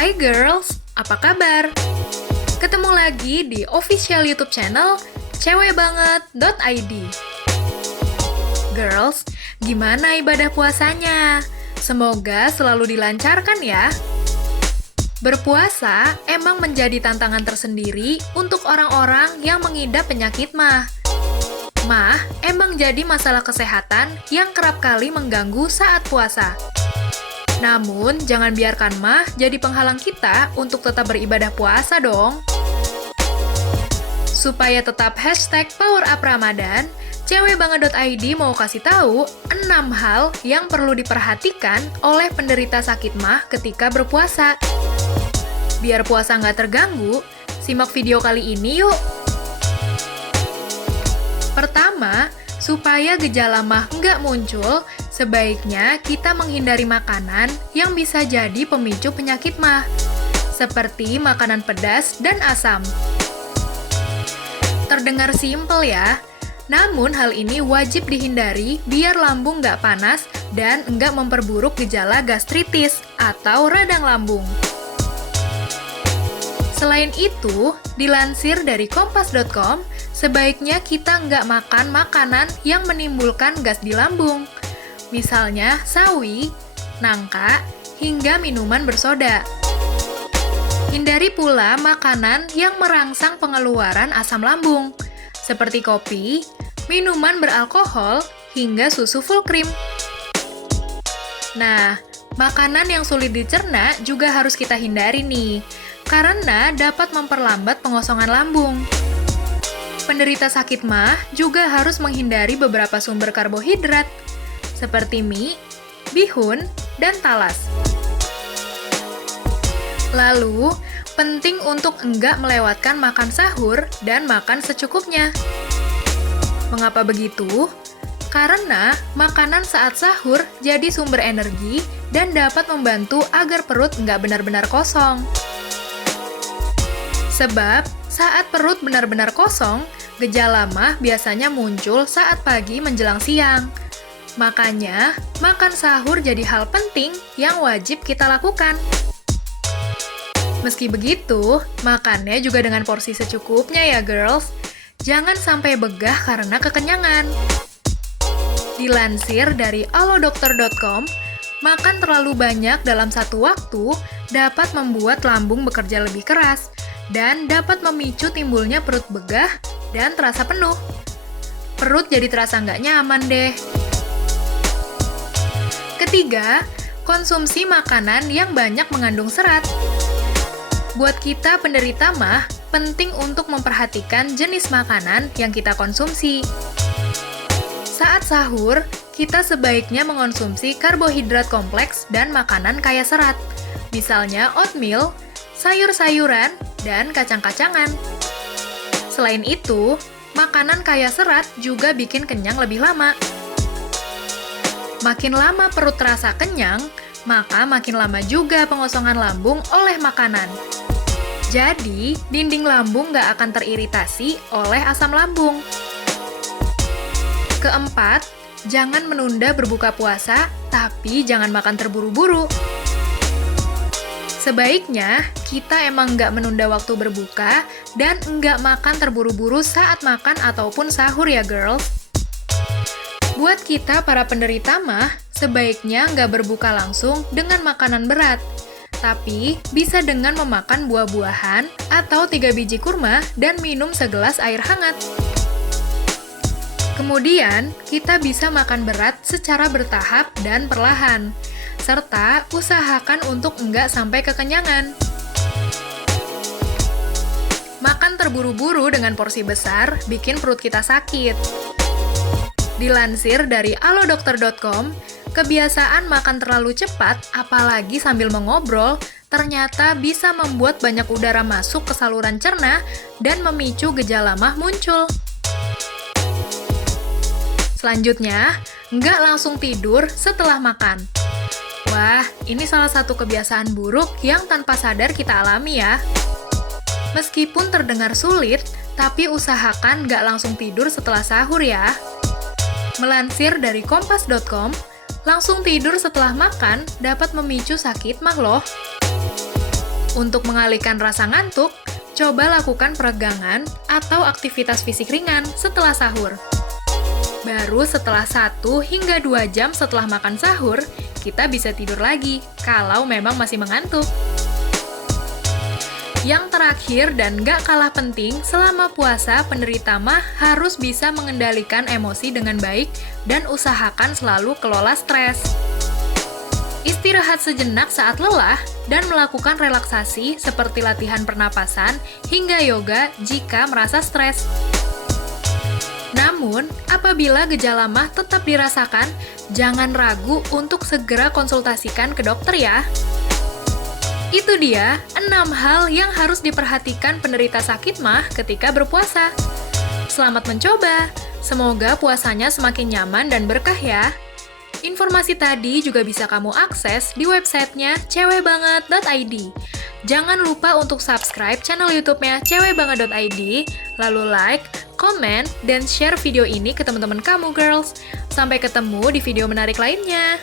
Hai girls, apa kabar? Ketemu lagi di official YouTube channel cewekbanget.id. Girls, gimana ibadah puasanya? Semoga selalu dilancarkan ya. Berpuasa emang menjadi tantangan tersendiri untuk orang-orang yang mengidap penyakit MAH. MAH emang jadi masalah kesehatan yang kerap kali mengganggu saat puasa. Namun, jangan biarkan MAH jadi penghalang kita untuk tetap beribadah puasa dong. Supaya tetap #PowerUpRamadan, cewekbanget.id mau kasih tahu 6 hal yang perlu diperhatikan oleh penderita sakit MAH ketika berpuasa. Biar puasa nggak terganggu, simak video kali ini yuk! Pertama, supaya gejala MAH nggak muncul, sebaiknya kita menghindari makanan yang bisa jadi pemicu penyakit MAH, seperti makanan pedas dan asam. Terdengar simpel ya, namun hal ini wajib dihindari biar lambung nggak panas dan nggak memperburuk gejala gastritis atau radang lambung. Selain itu, dilansir dari kompas.com, sebaiknya kita nggak makan makanan yang menimbulkan gas di lambung. Misalnya sawi, nangka, hingga minuman bersoda. Hindari pula makanan yang merangsang pengeluaran asam lambung, seperti kopi, minuman beralkohol, hingga susu full cream. Nah, makanan yang sulit dicerna juga harus kita hindari nih, karena dapat memperlambat pengosongan lambung. Penderita sakit MAH juga harus menghindari beberapa sumber karbohidrat, seperti mie, bihun, dan talas. Lalu, penting untuk enggak melewatkan makan sahur dan makan secukupnya. Mengapa begitu? Karena makanan saat sahur jadi sumber energi dan dapat membantu agar perut enggak benar-benar kosong. Sebab, saat perut benar-benar kosong, gejala MAH biasanya muncul saat pagi menjelang siang. Makanya, makan sahur jadi hal penting yang wajib kita lakukan. Meski begitu, makannya juga dengan porsi secukupnya ya girls. Jangan sampai begah karena kekenyangan. Dilansir dari alodokter.com, makan terlalu banyak dalam satu waktu dapat membuat lambung bekerja lebih keras dan dapat memicu timbulnya perut begah dan terasa penuh. Perut jadi terasa nggak nyaman deh. Ketiga, konsumsi makanan yang banyak mengandung serat. Buat kita penderita MAH, penting untuk memperhatikan jenis makanan yang kita konsumsi. Saat sahur, kita sebaiknya mengonsumsi karbohidrat kompleks dan makanan kaya serat, misalnya oatmeal, sayur-sayuran, dan kacang-kacangan. Selain itu, makanan kaya serat juga bikin kenyang lebih lama. Makin lama perut terasa kenyang, maka makin lama juga pengosongan lambung oleh makanan. Jadi, dinding lambung nggak akan teriritasi oleh asam lambung. Keempat, jangan menunda berbuka puasa, tapi jangan makan terburu-buru. Sebaiknya, kita emang nggak menunda waktu berbuka dan nggak makan terburu-buru saat makan ataupun sahur ya girls. Buat kita para penderita MAH, sebaiknya nggak berbuka langsung dengan makanan berat, tapi bisa dengan memakan buah-buahan atau 3 biji kurma dan minum segelas air hangat. Kemudian, kita bisa makan berat secara bertahap dan perlahan, serta usahakan untuk enggak sampai kekenyangan. Makan terburu-buru dengan porsi besar bikin perut kita sakit. Dilansir dari alodokter.com, kebiasaan makan terlalu cepat, apalagi sambil mengobrol, ternyata bisa membuat banyak udara masuk ke saluran cerna dan memicu gejala MAH muncul. Selanjutnya, nggak langsung tidur setelah makan. Wah, ini salah satu kebiasaan buruk yang tanpa sadar kita alami ya. Meskipun terdengar sulit, tapi usahakan nggak langsung tidur setelah sahur ya. Melansir dari kompas.com, langsung tidur setelah makan dapat memicu sakit MAH loh. Untuk mengalihkan rasa ngantuk, coba lakukan peregangan atau aktivitas fisik ringan setelah sahur. Baru setelah 1 hingga 2 jam setelah makan sahur, kita bisa tidur lagi kalau memang masih mengantuk. Yang terakhir dan gak kalah penting, selama puasa, penderita MAH harus bisa mengendalikan emosi dengan baik dan usahakan selalu kelola stres. Istirahat sejenak saat lelah dan melakukan relaksasi seperti latihan pernapasan hingga yoga jika merasa stres. Namun, apabila gejala MAH tetap dirasakan, jangan ragu untuk segera konsultasikan ke dokter ya. Itu dia 6 hal yang harus diperhatikan penderita sakit MAH ketika berpuasa. Selamat mencoba, semoga puasanya semakin nyaman dan berkah ya. Informasi tadi juga bisa kamu akses di websitenya cewekbanget.id. Jangan lupa untuk subscribe channel YouTube-nya cewekbanget.id, lalu like, komen, dan share video ini ke teman-teman kamu, girls. Sampai ketemu di video menarik lainnya.